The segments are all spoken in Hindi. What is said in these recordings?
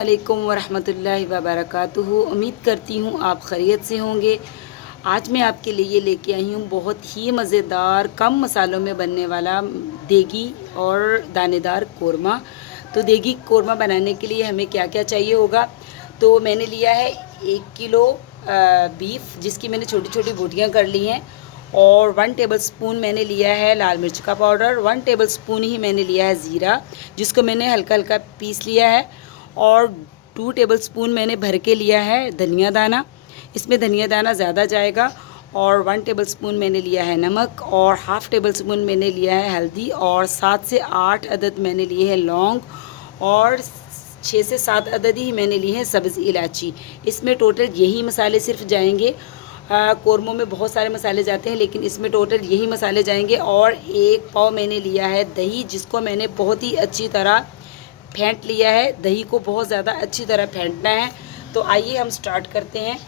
वालेकुम वरहमतुल्लाहि वबरकातुहू। उम्मीद करती हूँ आप खैरियत से होंगे। आज मैं आपके लिए लेके आई हूँ बहुत ही मज़ेदार कम मसालों में बनने वाला देगी और दानेदार कोरमा। तो देगी कोरमा बनाने के लिए हमें क्या क्या चाहिए होगा। तो मैंने लिया है 1 किलो बीफ, जिसकी मैंने छोटी छोटी बोटियाँ कर ली हैं। और 1 टेबलस्पून मैंने लिया है लाल मिर्च का पाउडर। 1 टेबलस्पून ही मैंने लिया है ज़ीरा, जिसको मैंने हल्का हल्का पीस लिया है। और 2 टेबलस्पून मैंने भर के लिया है धनिया दाना, इसमें धनिया दाना ज़्यादा जाएगा। और 1 टेबलस्पून मैंने लिया है नमक, और हाफ़ टेबलस्पून मैंने लिया है हल्दी, और 7 से 8 अदद मैंने लिए हैं लौंग, और 6 से 7 अदद ही मैंने लिए हैं सब्ज़ इलायची। इसमें टोटल यही मसाले सिर्फ जाएंगे। कोरमों में बहुत सारे मसाले जाते हैं, लेकिन इसमें टोटल यही मसाले जाएंगे। और 1 पाव मैंने लिया है दही, जिसको मैंने बहुत ही अच्छी तरह फेंट लिया है। दही को बहुत ज़्यादा अच्छी तरह फेंटना है। तो आइए हम स्टार्ट करते हैं।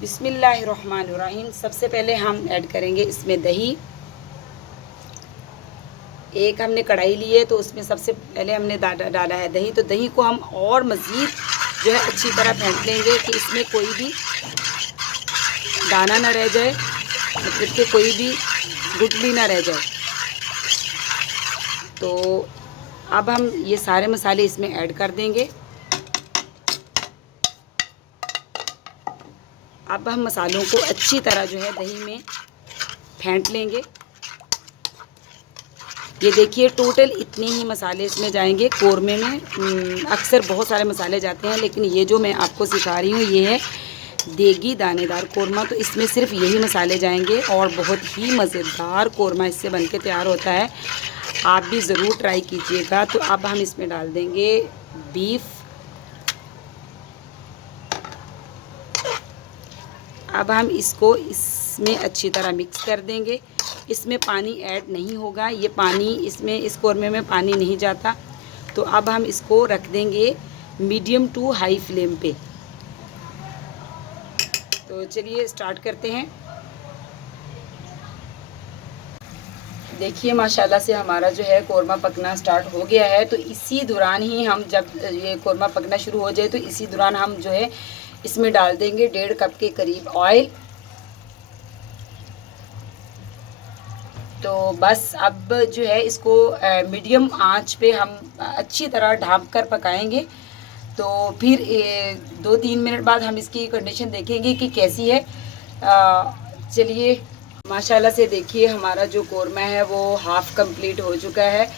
बिस्मिल्लाहिर्रहमानिर्रहीम। सबसे पहले हम ऐड करेंगे इसमें दही। एक हमने कढ़ाई ली है, तो उसमें सबसे पहले हमने डाला है दही। तो दही को हम और मज़ीद जो है अच्छी तरह फेंट लेंगे कि इसमें कोई भी दाना ना रह जाए, मतलब कि कोई भी गुठली ना रह जाए। तो अब हम ये सारे मसाले इसमें ऐड कर देंगे। अब हम मसालों को अच्छी तरह जो है दही में फेंट लेंगे। ये देखिए टोटल इतने ही मसाले इसमें जाएंगे कोरमे में। अक्सर बहुत सारे मसाले जाते हैं, लेकिन ये जो मैं आपको सिखा रही हूँ ये है देगी दानेदार कोरमा। तो इसमें सिर्फ यही मसाले जाएंगे और बहुत ही मज़ेदार कोरमा इससे बनके तैयार होता है। आप भी ज़रूर ट्राई कीजिएगा। तो अब हम इसमें डाल देंगे बीफ। अब हम इसको इसमें अच्छी तरह मिक्स कर देंगे। इसमें पानी ऐड नहीं होगा, ये पानी इसमें इस कोरमे में पानी नहीं जाता। तो अब हम इसको रख देंगे मीडियम टू हाई फ्लेम पे। तो चलिए स्टार्ट करते हैं। देखिए माशाल्लाह से हमारा जो है कोरमा पकना स्टार्ट हो गया है। तो इसी दौरान ही हम, जब ये कोरमा पकना शुरू हो जाए, तो इसी दौरान हम जो है इसमें डाल देंगे 1.5 कप के करीब ऑयल। तो बस अब जो है इसको मीडियम आंच पे हम अच्छी तरह ढक कर पकाएंगे। तो फिर 2-3 मिनट बाद हम इसकी कंडीशन देखेंगे कि कैसी है। चलिए माशाल्लाह से देखिए हमारा जो कोरमा है वो हाफ़ कंप्लीट हो चुका है।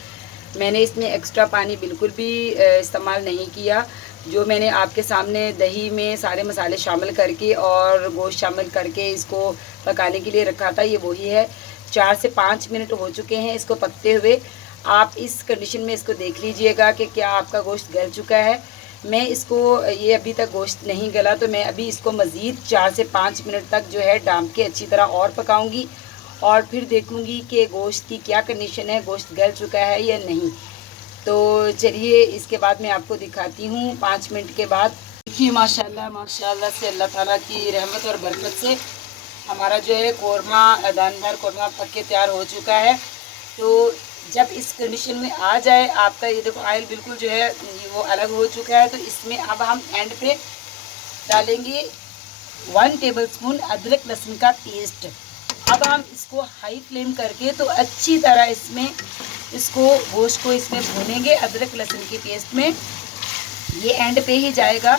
मैंने इसमें एक्स्ट्रा पानी बिल्कुल भी इस्तेमाल नहीं किया। जो मैंने आपके सामने दही में सारे मसाले शामिल करके और गोश्त शामिल करके इसको पकाने के लिए रखा था, ये वही है। 4 से 5 मिनट हो चुके हैं इसको पकते हुए। आप इस कंडीशन में इसको देख लीजिएगा कि क्या आपका गोश्त गल चुका है। मैं इसको, ये अभी तक गोश्त नहीं गला, तो मैं अभी इसको मज़ीद 4 से 5 मिनट तक जो है डांप के अच्छी तरह और पकाऊंगी। और फिर देखूंगी कि गोश्त की क्या कंडीशन है, गोश्त गल चुका है या नहीं। तो चलिए इसके बाद मैं आपको दिखाती हूँ 5 मिनट के बाद। देखिए माशाल्लाह माशाल्लाह से अल्लाह ताला की रहमत और बरकत से हमारा जो है कोरमा, दानेदार कोरमा पक के तैयार हो चुका है। तो जब इस कंडीशन में आ जाए आपका, ये देखो ऑयल बिल्कुल जो है वो अलग हो चुका है। तो इसमें अब हम एंड पे डालेंगे 1 टेबलस्पून अदरक लहसुन का पेस्ट। अब हम इसको हाई फ्लेम करके तो अच्छी तरह इसमें इसको गोश्त को इसमें भूनेंगे अदरक लहसुन के पेस्ट में। ये एंड पे ही जाएगा।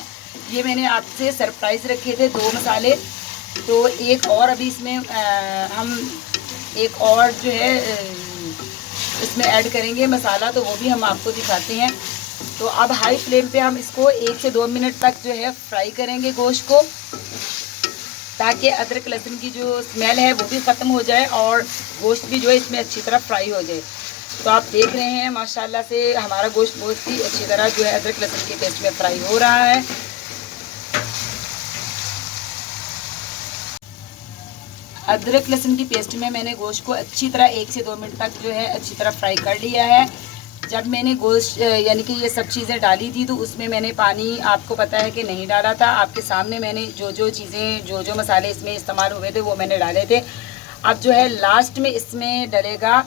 ये मैंने आपसे सरप्राइज़ रखे थे 2 मसाले, तो एक और अभी इसमें हम एक और जो है इसमें ऐड करेंगे मसाला, तो वो भी हम आपको दिखाते हैं। तो अब हाई फ्लेम पे हम इसको 1 से 2 मिनट तक जो है फ्राई करेंगे गोश्त को, ताकि अदरक लहसुन की जो स्मेल है वो भी ख़त्म हो जाए और गोश्त भी जो है इसमें अच्छी तरह फ्राई हो जाए। तो आप देख रहे हैं माशाल्लाह से हमारा गोश्त बहुत ही अच्छी तरह जो है अदरक लहसुन के पेस्ट में फ्राई हो रहा है। अदरक लहसुन की पेस्ट में मैंने गोश्त को अच्छी तरह 1 से 2 मिनट तक जो है अच्छी तरह फ्राई कर लिया है। जब मैंने गोश्त यानी कि ये सब चीज़ें डाली थी, तो उसमें मैंने पानी आपको पता है कि नहीं डाला था। आपके सामने मैंने जो जो चीज़ें, जो जो मसाले इसमें इस्तेमाल हुए थे वो मैंने डाले थे। अब जो है लास्ट में इसमें डलेगा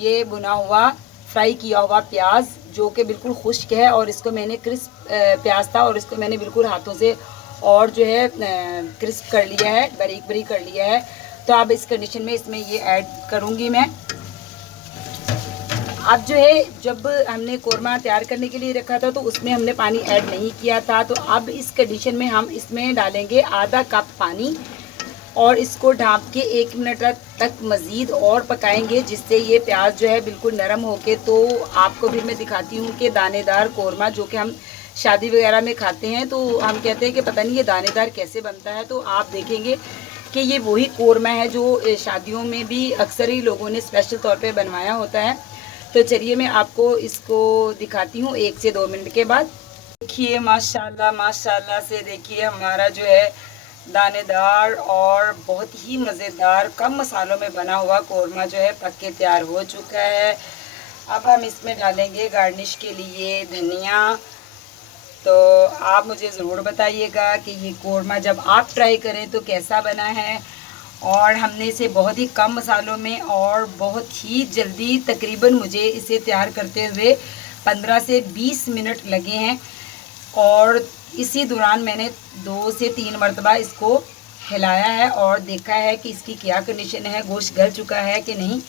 ये भुना हुआ फ्राई किया हुआ प्याज, जो कि बिल्कुल खुश्क है, और इसको मैंने क्रिस्प प्याज था और इसको मैंने बिल्कुल हाथों से और जो है क्रिस्प कर लिया है, बारीक बारीक कर लिया है। तो अब इस कंडीशन में इसमें ये ऐड करूँगी मैं। अब जो है जब हमने कोरमा तैयार करने के लिए रखा था तो उसमें हमने पानी ऐड नहीं किया था, तो अब इस कंडीशन में हम इसमें डालेंगे आधा कप पानी और इसको ढाँप के 1 मिनट तक मज़ीद और पकाएंगे, जिससे ये प्याज जो है बिल्कुल नरम होके। तो आपको फिर मैं दिखाती हूँ कि दानेदार कोरमा जो कि हम शादी वगैरह में खाते हैं, तो हम कहते हैं कि पता नहीं ये दानेदार कैसे बनता है। तो आप देखेंगे कि ये वही कोरमा है जो शादियों में भी अक्सर ही लोगों ने स्पेशल तौर पे बनवाया होता है। तो चलिए मैं आपको इसको दिखाती हूँ 1 से 2 मिनट के बाद। देखिए माशाल्लाह माशाल्लाह से देखिए हमारा जो है दानेदार और बहुत ही मज़ेदार कम मसालों में बना हुआ कोरमा जो है पक के तैयार हो चुका है। अब हम इसमें डालेंगे गार्निश के लिए धनिया। तो आप मुझे ज़रूर बताइएगा कि ये कोरमा जब आप ट्राई करें तो कैसा बना है। और हमने इसे बहुत ही कम मसालों में और बहुत ही जल्दी, तकरीबन मुझे इसे तैयार करते हुए 15 से 20 मिनट लगे हैं, और इसी दौरान मैंने 2 से 3 मरतबा इसको हिलाया है और देखा है कि इसकी क्या कंडीशन है, गोश्त गल चुका है कि नहीं।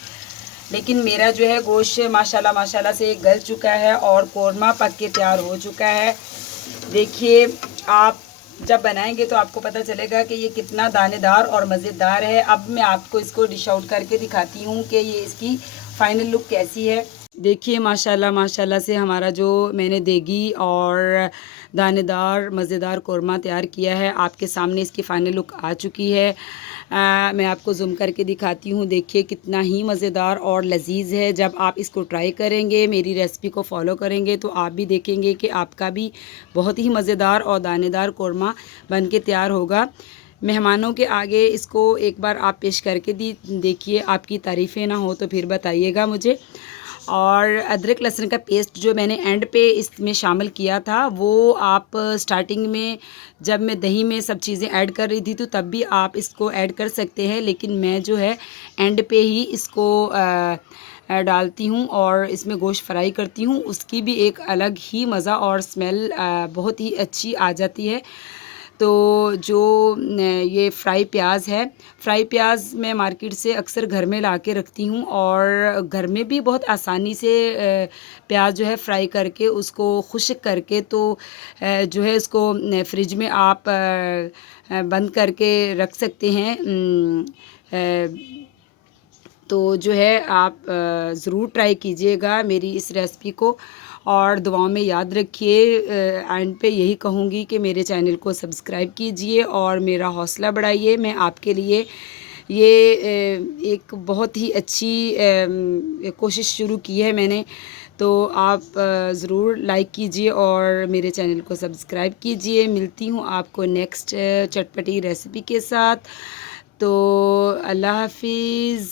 लेकिन मेरा जो है गोश्त माशाल्लाह माशाल्लाह से गल चुका है और कोरमा पक के तैयार हो चुका है। देखिए आप जब बनाएंगे तो आपको पता चलेगा कि ये कितना दानेदार और मज़ेदार है। अब मैं आपको इसको डिश आउट करके दिखाती हूँ कि ये इसकी फ़ाइनल लुक कैसी है। देखिए माशाल्लाह माशाल्लाह से हमारा जो मैंने देगी और दानेदार मज़ेदार कोरमा तैयार किया है, आपके सामने इसकी फ़ाइनल लुक आ चुकी है। मैं आपको ज़ूम करके दिखाती हूँ। देखिए कितना ही मज़ेदार और लजीज़ है। जब आप इसको ट्राई करेंगे, मेरी रेसिपी को फॉलो करेंगे, तो आप भी देखेंगे कि आपका भी बहुत ही मज़ेदार और दानेदार कोरमा बन के तैयार होगा। मेहमानों के आगे इसको एक बार आप पेश करके देखिए, आपकी तारीफ़ें ना हो तो फिर बताइएगा मुझे। और अदरक लहसुन का पेस्ट जो मैंने एंड पे इसमें शामिल किया था, वो आप स्टार्टिंग में जब मैं दही में सब चीज़ें ऐड कर रही थी तो तब भी आप इसको ऐड कर सकते हैं, लेकिन मैं जो है एंड पे ही इसको डालती हूँ और इसमें गोश्त फ्राई करती हूँ। उसकी भी एक अलग ही मज़ा और स्मेल बहुत ही अच्छी आ जाती है। तो जो ये फ्राई प्याज है, फ्राई प्याज मैं मार्केट से अक्सर घर में ला के रखती हूँ और घर में भी बहुत आसानी से प्याज जो है फ्राई करके उसको खुश्क करके तो जो है उसको फ्रिज में आप बंद करके रख सकते हैं। तो जो है आप ज़रूर ट्राई कीजिएगा मेरी इस रेसिपी को और दुआओं में याद रखिए। एंड पे यही कहूँगी कि मेरे चैनल को सब्सक्राइब कीजिए और मेरा हौसला बढ़ाइए। मैं आपके लिए ये एक बहुत ही अच्छी कोशिश शुरू की है मैंने, तो आप ज़रूर लाइक कीजिए और मेरे चैनल को सब्सक्राइब कीजिए। मिलती हूँ आपको नेक्स्ट चटपटी रेसिपी के साथ। तो अल्लाह हाफिज़।